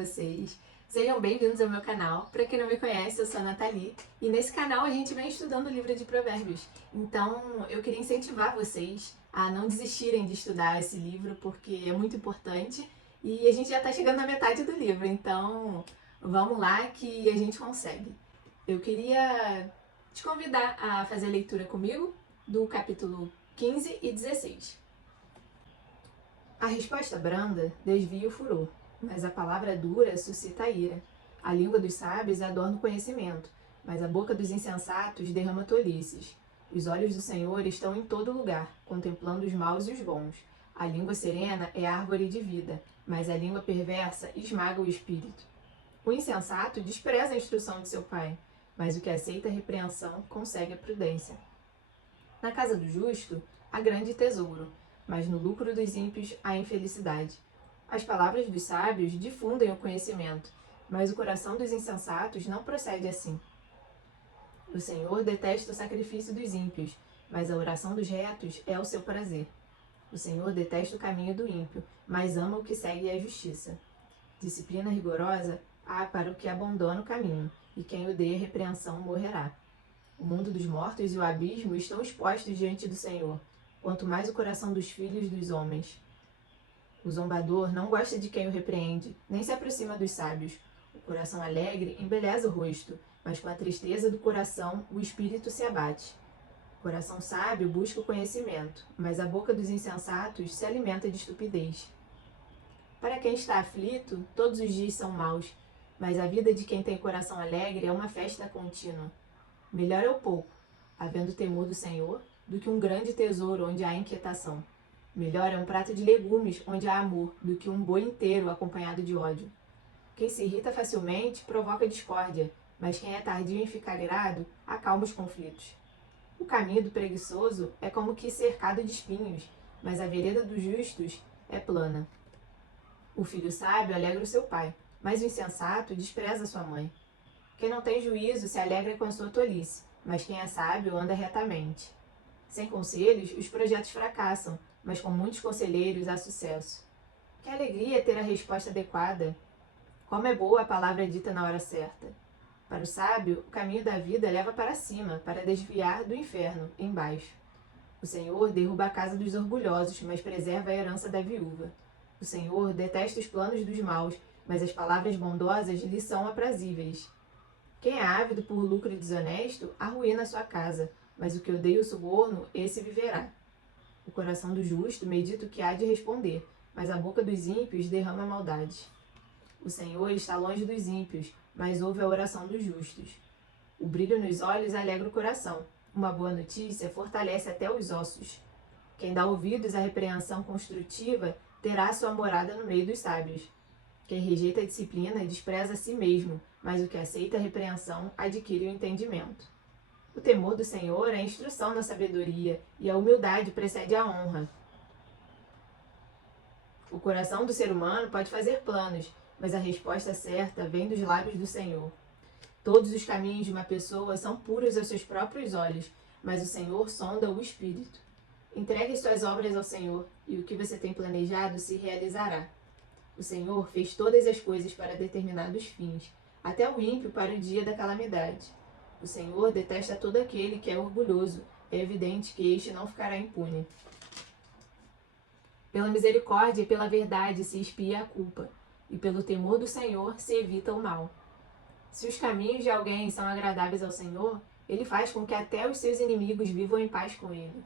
vocês? Sejam bem-vindos ao meu canal. Para quem não me conhece, eu sou a Nathalie e nesse canal a gente vem estudando o livro de Provérbios. Então eu queria incentivar vocês a não desistirem de estudar esse livro porque é muito importante e a gente já está chegando na metade do livro, então vamos lá que a gente consegue. Eu queria te convidar a fazer a leitura comigo do capítulo 15 e 16. A resposta branda desvia o furor, mas a palavra dura suscita a ira. A língua dos sábios adorna o conhecimento, mas a boca dos insensatos derrama tolices. Os olhos do Senhor estão em todo lugar, contemplando os maus e os bons. A língua serena é árvore de vida, mas a língua perversa esmaga o espírito. O insensato despreza a instrução de seu pai, mas o que aceita a repreensão consegue a prudência. Na casa do justo há grande tesouro, mas no lucro dos ímpios há infelicidade. As palavras dos sábios difundem o conhecimento, mas o coração dos insensatos não procede assim. O Senhor detesta o sacrifício dos ímpios, mas a oração dos retos é o seu prazer. O Senhor detesta o caminho do ímpio, mas ama o que segue a justiça. Disciplina rigorosa há para o que abandona o caminho, e quem odeia repreensão morrerá. O mundo dos mortos e o abismo estão expostos diante do Senhor, quanto mais o coração dos filhos dos homens. O zombador não gosta de quem o repreende, nem se aproxima dos sábios. O coração alegre embeleza o rosto, mas com a tristeza do coração o espírito se abate. O coração sábio busca o conhecimento, mas a boca dos insensatos se alimenta de estupidez. Para quem está aflito, todos os dias são maus, mas a vida de quem tem coração alegre é uma festa contínua. Melhor é o pouco, havendo temor do Senhor, do que um grande tesouro onde há inquietação. Melhor é um prato de legumes onde há amor, do que um boi inteiro acompanhado de ódio. Quem se irrita facilmente provoca discórdia, mas quem é tardio em ficar irado acalma os conflitos. O caminho do preguiçoso é como que cercado de espinhos, mas a vereda dos justos é plana. O filho sábio alegra o seu pai, mas o insensato despreza sua mãe. Quem não tem juízo se alegra com a sua tolice, mas quem é sábio anda retamente. Sem conselhos, os projetos fracassam, mas com muitos conselheiros há sucesso. Que alegria ter a resposta adequada! Como é boa a palavra dita na hora certa! Para o sábio, o caminho da vida leva para cima, para desviar do inferno, embaixo. O Senhor derruba a casa dos orgulhosos, mas preserva a herança da viúva. O Senhor detesta os planos dos maus, mas as palavras bondosas lhe são aprazíveis. Quem é ávido por lucro desonesto arruína sua casa, mas o que odeia o suborno, esse viverá. O coração do justo medita o que há de responder, mas a boca dos ímpios derrama maldade. O Senhor está longe dos ímpios, mas ouve a oração dos justos. O brilho nos olhos alegra o coração. Uma boa notícia fortalece até os ossos. Quem dá ouvidos à repreensão construtiva terá sua morada no meio dos sábios. Quem rejeita a disciplina despreza a si mesmo, mas o que aceita a repreensão adquire o entendimento. O temor do Senhor é a instrução da sabedoria, e a humildade precede a honra. O coração do ser humano pode fazer planos, mas a resposta certa vem dos lábios do Senhor. Todos os caminhos de uma pessoa são puros aos seus próprios olhos, mas o Senhor sonda o espírito. Entregue suas obras ao Senhor, e o que você tem planejado se realizará. O Senhor fez todas as coisas para determinados fins, até o ímpio para o dia da calamidade. O Senhor detesta todo aquele que é orgulhoso, é evidente que este não ficará impune. Pela misericórdia e pela verdade se expia a culpa, e pelo temor do Senhor se evita o mal. Se os caminhos de alguém são agradáveis ao Senhor, ele faz com que até os seus inimigos vivam em paz com ele.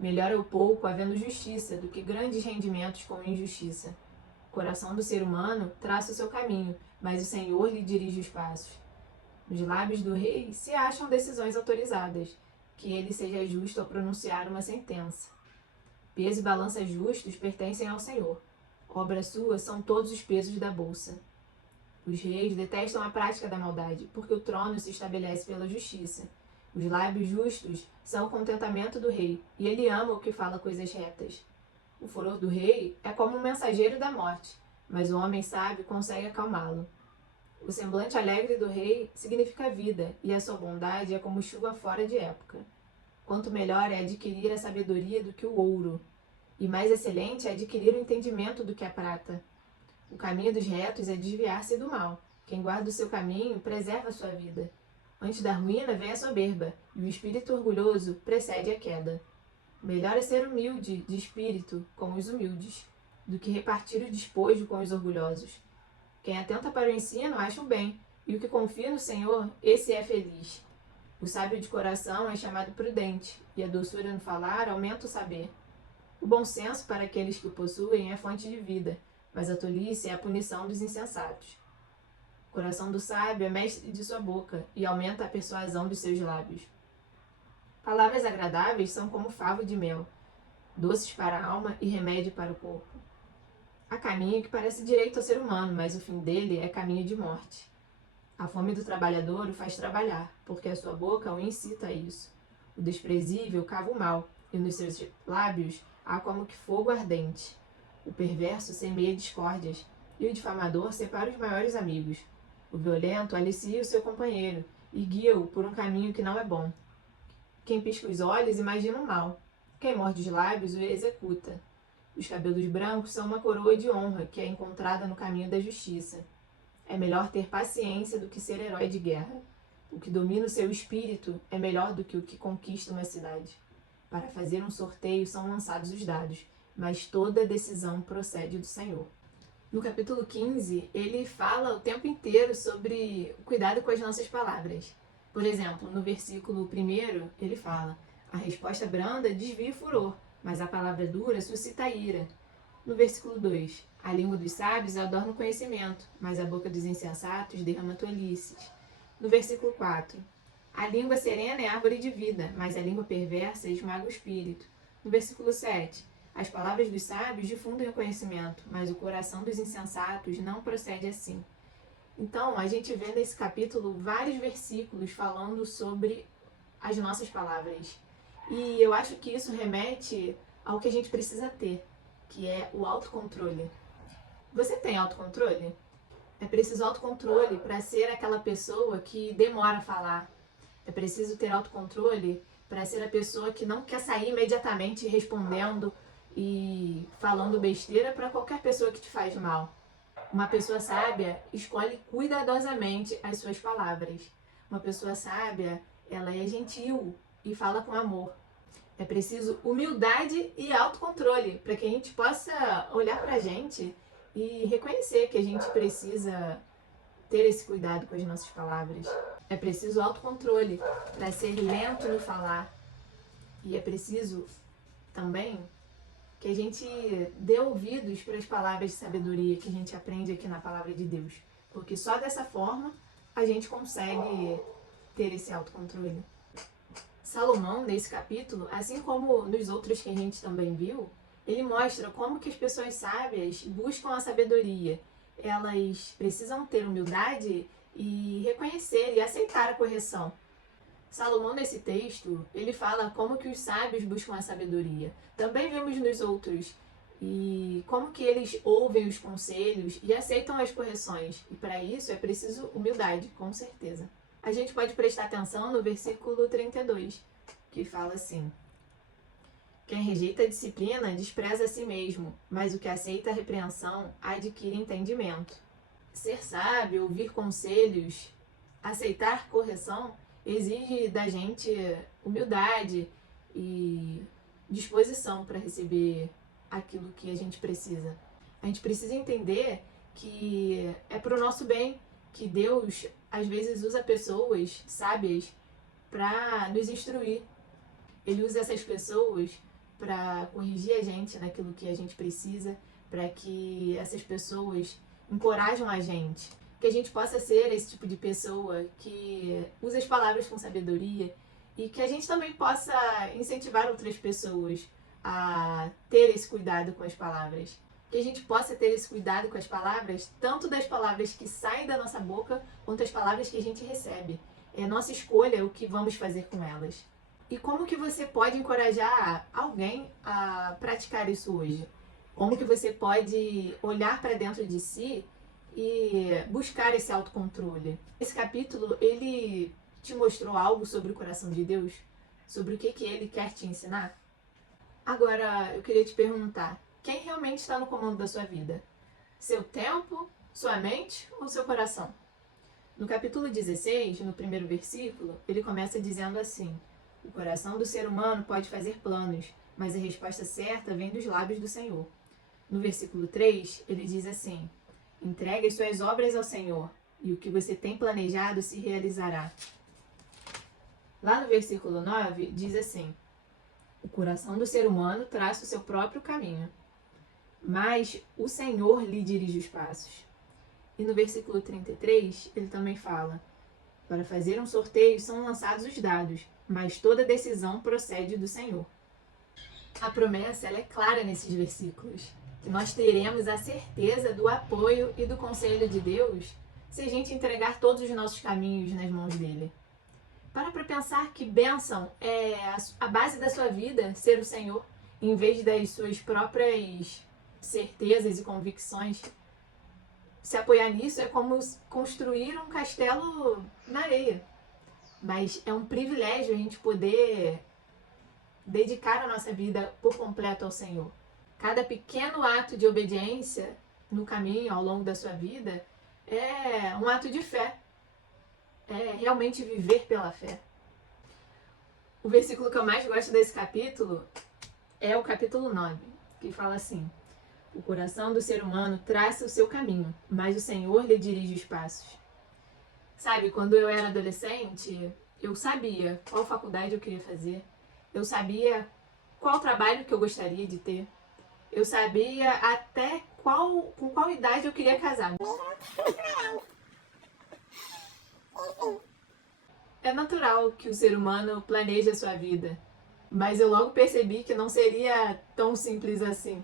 Melhor é o pouco havendo justiça do que grandes rendimentos com injustiça. O coração do ser humano traça o seu caminho, mas o Senhor lhe dirige os passos. Nos lábios do rei se acham decisões autorizadas, que ele seja justo ao pronunciar uma sentença. Peso e balança justos pertencem ao Senhor. Obra sua são todos os pesos da bolsa. Os reis detestam a prática da maldade, porque o trono se estabelece pela justiça. Os lábios justos são o contentamento do rei, e ele ama o que fala coisas retas. O furor do rei é como um mensageiro da morte, mas o homem sábio consegue acalmá-lo. O semblante alegre do rei significa vida, e a sua bondade é como chuva fora de época. Quanto melhor é adquirir a sabedoria do que o ouro, e mais excelente é adquirir o entendimento do que a prata. O caminho dos retos é desviar-se do mal. Quem guarda o seu caminho preserva a sua vida. Antes da ruína vem a soberba, e o espírito orgulhoso precede a queda. Melhor é ser humilde de espírito com os humildes, do que repartir o despojo com os orgulhosos. Quem atenta para o ensino acha o bem, e o que confia no Senhor, esse é feliz. O sábio de coração é chamado prudente, e a doçura no falar aumenta o saber. O bom senso para aqueles que o possuem é fonte de vida, mas a tolice é a punição dos insensatos. O coração do sábio é mestre de sua boca, e aumenta a persuasão dos seus lábios. Palavras agradáveis são como favo de mel, doces para a alma e remédio para o corpo. Há caminho que parece direito ao ser humano, mas o fim dele é caminho de morte. A fome do trabalhador o faz trabalhar, porque a sua boca o incita a isso. O desprezível cava o mal, e nos seus lábios há como que fogo ardente. O perverso semeia discórdias, e o difamador separa os maiores amigos. O violento alicia o seu companheiro, e guia-o por um caminho que não é bom. Quem pisca os olhos imagina o mal. Quem morde os lábios o executa. Os cabelos brancos são uma coroa de honra que é encontrada no caminho da justiça. É melhor ter paciência do que ser herói de guerra. O que domina o seu espírito é melhor do que o que conquista uma cidade. Para fazer um sorteio são lançados os dados, mas toda decisão procede do Senhor. No capítulo 15, ele fala o tempo inteiro sobre o cuidado com as nossas palavras. Por exemplo, no versículo 1, ele fala: a resposta branda desvia o furor, mas a palavra dura suscita ira. No versículo 2, a língua dos sábios adorna o conhecimento, mas a boca dos insensatos derrama tolices. No versículo 4, a língua serena é árvore de vida, mas a língua perversa esmaga o espírito. No versículo 7, as palavras dos sábios difundem o conhecimento, mas o coração dos insensatos não procede assim. Então, a gente vê nesse capítulo vários versículos falando sobre as nossas palavras. E eu acho que isso remete ao que a gente precisa ter, que é o autocontrole. Você tem autocontrole? É preciso autocontrole para ser aquela pessoa que demora a falar. É preciso ter autocontrole para ser a pessoa que não quer sair imediatamente respondendo e falando besteira para qualquer pessoa que te faz mal. Uma pessoa sábia escolhe cuidadosamente as suas palavras. Uma pessoa sábia, ela é gentil e fala com amor. É preciso humildade e autocontrole para que a gente possa olhar para a gente e reconhecer que a gente precisa ter esse cuidado com as nossas palavras. É preciso autocontrole para ser lento no falar. E é preciso também que a gente dê ouvidos para as palavras de sabedoria que a gente aprende aqui na Palavra de Deus. Porque só dessa forma a gente consegue ter esse autocontrole. Salomão, nesse capítulo, assim como nos outros que a gente também viu, ele mostra como que as pessoas sábias buscam a sabedoria. Elas precisam ter humildade e reconhecer e aceitar a correção. Salomão, nesse texto, ele fala como que os sábios buscam a sabedoria. Também vemos nos outros e como que eles ouvem os conselhos e aceitam as correções. E para isso é preciso humildade, com certeza. A gente pode prestar atenção no versículo 32, que fala assim: quem rejeita a disciplina despreza a si mesmo, mas o que aceita a repreensão adquire entendimento. Ser sábio, ouvir conselhos, aceitar correção exige da gente humildade e disposição para receber aquilo que a gente precisa. A gente precisa entender que é para o nosso bem, que Deus às vezes usa pessoas sábias para nos instruir. Ele usa essas pessoas para corrigir a gente naquilo que a gente precisa, para que essas pessoas encorajam a gente. Que a gente possa ser esse tipo de pessoa que usa as palavras com sabedoria e que a gente também possa incentivar outras pessoas a ter esse cuidado com as palavras. Que a gente possa ter esse cuidado com as palavras, tanto das palavras que saem da nossa boca, quanto as palavras que a gente recebe. É nossa escolha o que vamos fazer com elas. E como que você pode encorajar alguém a praticar isso hoje? Como que você pode olhar para dentro de si e buscar esse autocontrole? Esse capítulo, ele te mostrou algo sobre o coração de Deus? Sobre o que ele quer te ensinar? Agora, eu queria te perguntar, quem realmente está no comando da sua vida? Seu tempo, sua mente ou seu coração? No capítulo 16, no primeiro versículo, ele começa dizendo assim: o coração do ser humano pode fazer planos, mas a resposta certa vem dos lábios do Senhor. No versículo 3, ele diz assim: entregue as suas obras ao Senhor, e o que você tem planejado se realizará. Lá no versículo 9, diz assim: o coração do ser humano traça o seu próprio caminho, mas o Senhor lhe dirige os passos. E no versículo 33, ele também fala: para fazer um sorteio são lançados os dados, mas toda decisão procede do Senhor. A promessa ela é clara nesses versículos, que nós teremos a certeza do apoio e do conselho de Deus se a gente entregar todos os nossos caminhos nas mãos dele. Para pensar que bênção é a base da sua vida ser o Senhor, em vez das suas próprias certezas e convicções. Se apoiar nisso é como construir um castelo na areia. Mas é um privilégio a gente poder dedicar a nossa vida por completo ao Senhor. Cada pequeno ato de obediência no caminho, ao longo da sua vida, é um ato de fé. É realmente viver pela fé. O versículo que eu mais gosto desse capítulo é o capítulo 9, que fala assim: o coração do ser humano traça o seu caminho, mas o Senhor lhe dirige os passos. Sabe, quando eu era adolescente, eu sabia qual faculdade eu queria fazer, eu sabia qual trabalho que eu gostaria de ter, eu sabia até com qual idade eu queria casar. É natural que o ser humano planeje a sua vida, mas eu logo percebi que não seria tão simples assim.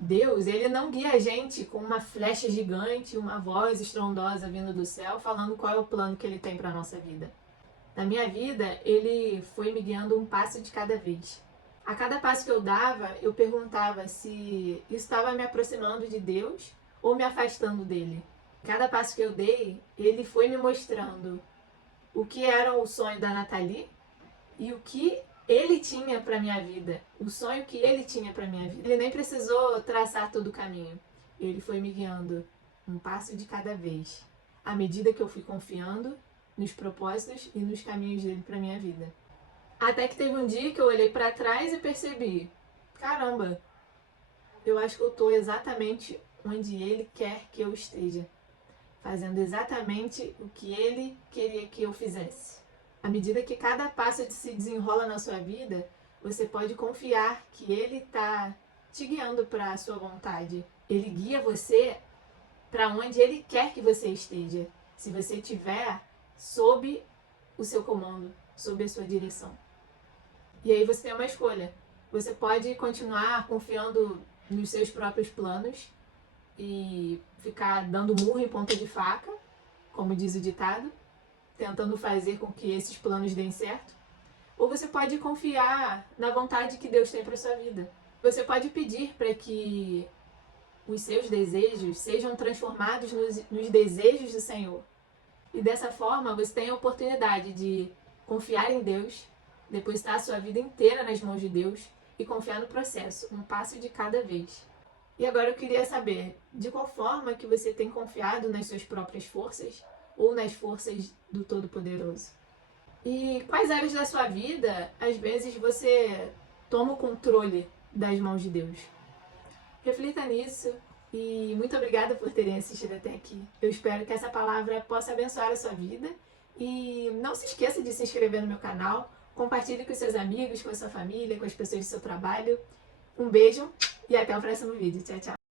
Deus, ele não guia a gente com uma flecha gigante, uma voz estrondosa vindo do céu, falando qual é o plano que ele tem para a nossa vida. Na minha vida, ele foi me guiando um passo de cada vez. A cada passo que eu dava, eu perguntava se estava me aproximando de Deus ou me afastando dele. Cada passo que eu dei, ele foi me mostrando o que era o sonho da Nathalie e o que ele tinha para minha vida, o sonho que ele tinha para minha vida. Ele nem precisou traçar todo o caminho. Ele foi me guiando um passo de cada vez, à medida que eu fui confiando nos propósitos e nos caminhos dele para minha vida. Até que teve um dia que eu olhei para trás e percebi: caramba, eu acho que eu estou exatamente onde ele quer que eu esteja, fazendo exatamente o que ele queria que eu fizesse. À medida que cada passo se desenrola na sua vida, você pode confiar que ele está te guiando para a sua vontade. Ele guia você para onde ele quer que você esteja, se você estiver sob o seu comando, sob a sua direção. E aí você tem uma escolha. Você pode continuar confiando nos seus próprios planos e ficar dando murro em ponta de faca, como diz o ditado, tentando fazer com que esses planos deem certo. Ou você pode confiar na vontade que Deus tem para sua vida. Você pode pedir para que os seus desejos sejam transformados nos desejos do Senhor. E dessa forma você tem a oportunidade de confiar em Deus, depositar a sua vida inteira nas mãos de Deus e confiar no processo, um passo de cada vez. E agora eu queria saber de qual forma que você tem confiado nas suas próprias forças ou nas forças do Todo-Poderoso. E quais áreas da sua vida, às vezes, você toma o controle das mãos de Deus? Reflita nisso e muito obrigada por terem assistido até aqui. Eu espero que essa palavra possa abençoar a sua vida e não se esqueça de se inscrever no meu canal, compartilhe com seus amigos, com a sua família, com as pessoas do seu trabalho. Um beijo e até o próximo vídeo. Tchau, tchau!